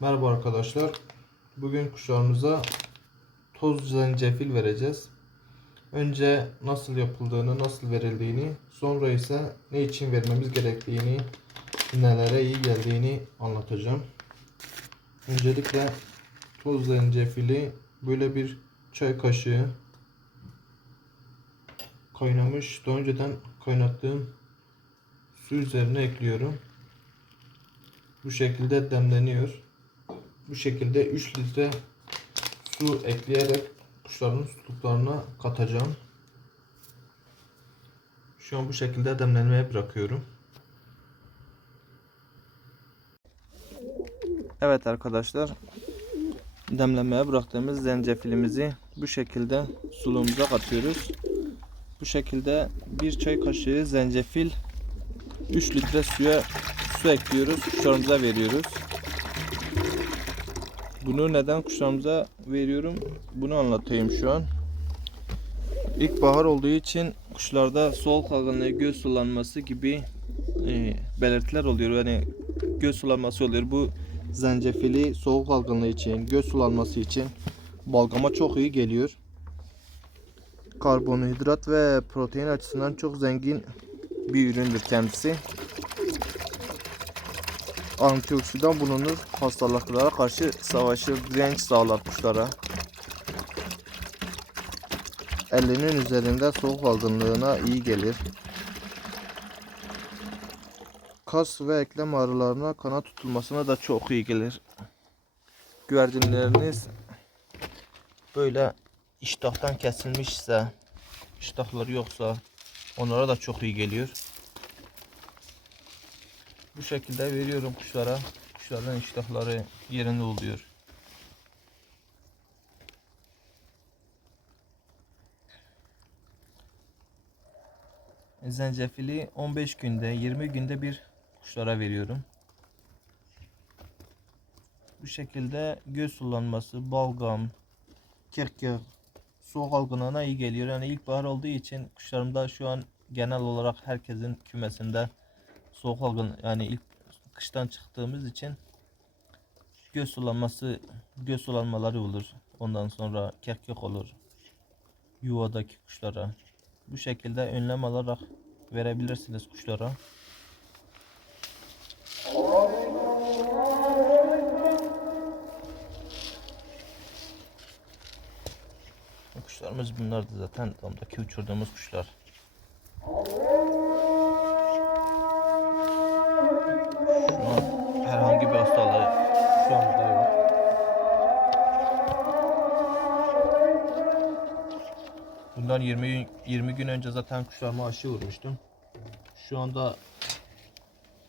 Merhaba arkadaşlar. Bugün kuşlarımıza toz zencefil vereceğiz. Önce nasıl yapıldığını, nasıl verildiğini, sonra ise ne için vermemiz gerektiğini, nelere iyi geldiğini anlatacağım. Öncelikle toz zencefili böyle bir çay kaşığı kaynamış, daha önceden kaynattığım su üzerine ekliyorum. Bu şekilde demleniyor. Bu şekilde 3 litre su ekleyerek kuşların suluklarına katacağım. Şu an bu şekilde demlenmeye bırakıyorum. Evet arkadaşlar. Demlemeye bıraktığımız zencefilimizi bu şekilde suluğumuza katıyoruz. Bu şekilde bir çay kaşığı zencefil 3 litre suya su ekliyoruz. Kuşlarımıza veriyoruz. Bunu neden kuşlarımıza veriyorum? Bunu anlatayım şu an. İlkbahar olduğu için kuşlarda soğuk algınlığı, göz sulanması gibi e, belirtiler oluyor. Yani göz sulanması oluyor. Bu zencefili soğuk algınlığı için, göz sulanması için balgama çok iyi geliyor. Karbonhidrat ve protein açısından çok zengin bir üründür kendisi antioksidan bulunur. Hastalıklara karşı savaşır, direnç sağlar kuşlara. Elinin üzerinde soğuk algınlığına iyi gelir. Kas ve eklem ağrılarına, kanat tutulmasına da çok iyi gelir. Güvercinleriniz böyle iştahtan kesilmişse, iştahları yoksa onlara da çok iyi geliyor. Bu şekilde veriyorum kuşlara. Kuşların iştahları yerinde oluyor. Zencefili 15 günde 20 günde bir kuşlara veriyorum. Bu şekilde göz sulanması, balgam, kirkir, soğuk algınlığına iyi geliyor. Yani ilkbahar olduğu için kuşlarımda şu an genel olarak herkesin kümesinde soğuk algın yani ilk kıştan çıktığımız için göz sulanması göz sulanmaları olur. Ondan sonra keklik olur. Yuvadaki kuşlara. Bu şekilde önlem alarak verebilirsiniz kuşlara. Kuşlarımız bunlardı zaten damdaki uçurduğumuz kuşlar. Bundan 20 20 gün önce zaten kuşlarıma aşı vurmuştum. Şu anda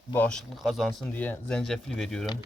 bağışıklık kazansın diye zencefil veriyorum.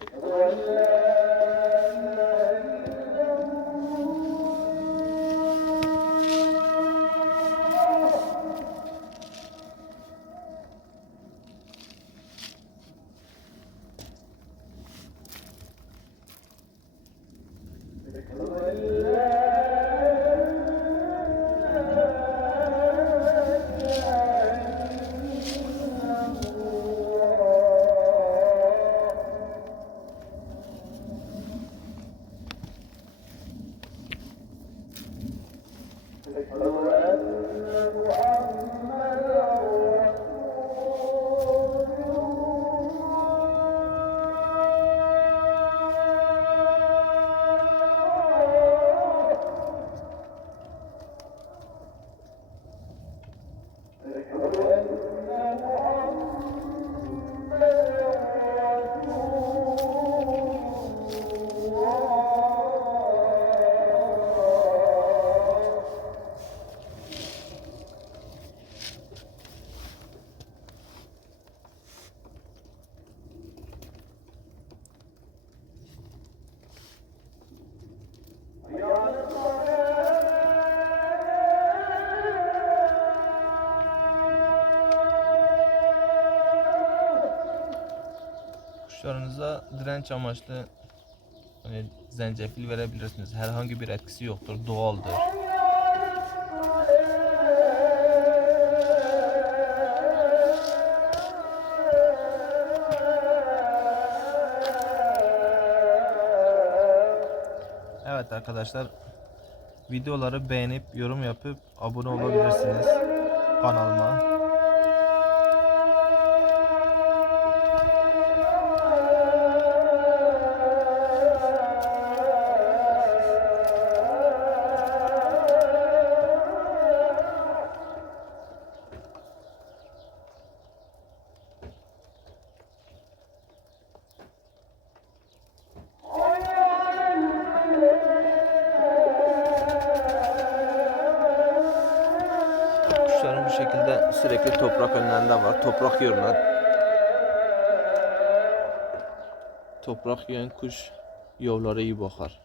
Direnç amaçlı hani zencefil verebilirsiniz. Herhangi bir etkisi yoktur, doğaldır. Evet arkadaşlar videoları beğenip yorum yapıp abone olabilirsiniz kanalıma. Sürekli toprak önlerinde var. Toprak yiyorlar. Toprak yiyen kuş yollara iyi bakar.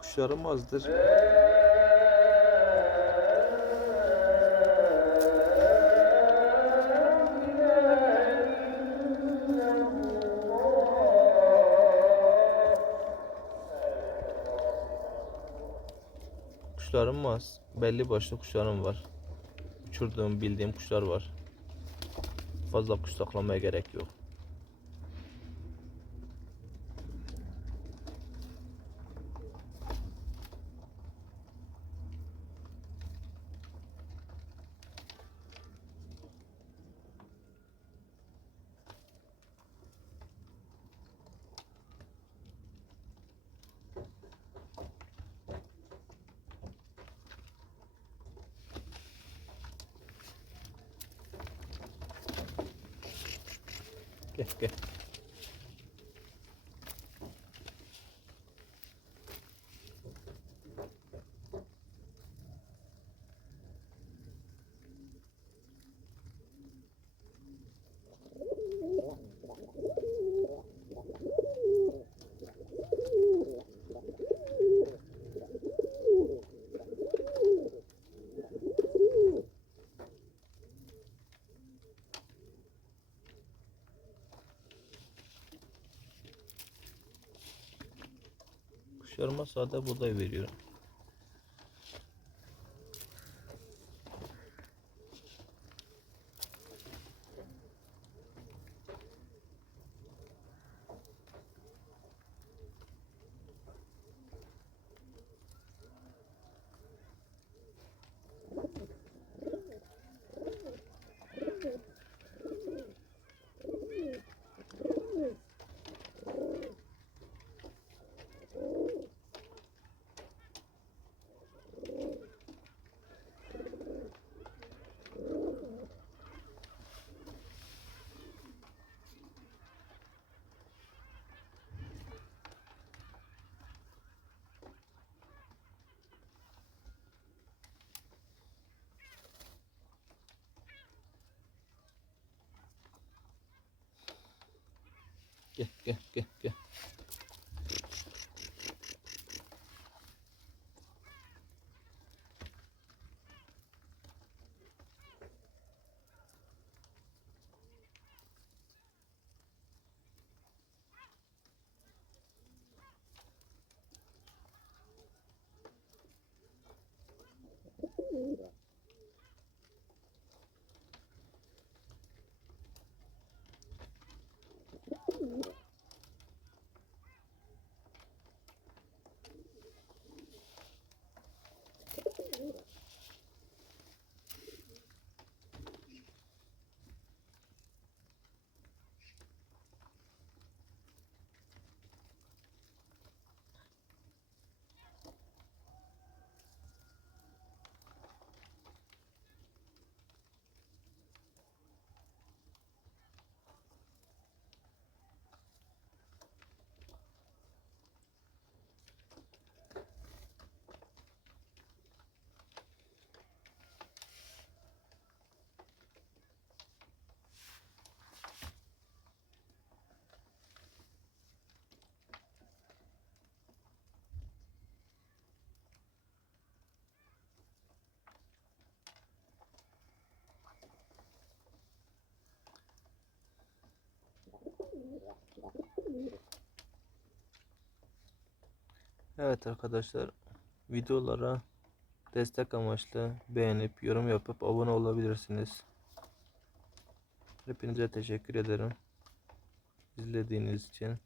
Kuşlarım azdır. Kuşlarım az. Belli başlı kuşlarım var. Uçurduğum, bildiğim kuşlar var. Fazla kuş saklamaya gerek yok. Gel gel. Kuşlarıma sade buğday veriyorum. 给给给给。Evet arkadaşlar videolara destek amaçlı beğenip yorum yapıp abone olabilirsiniz. Hepinize teşekkür ederim. İzlediğiniz için.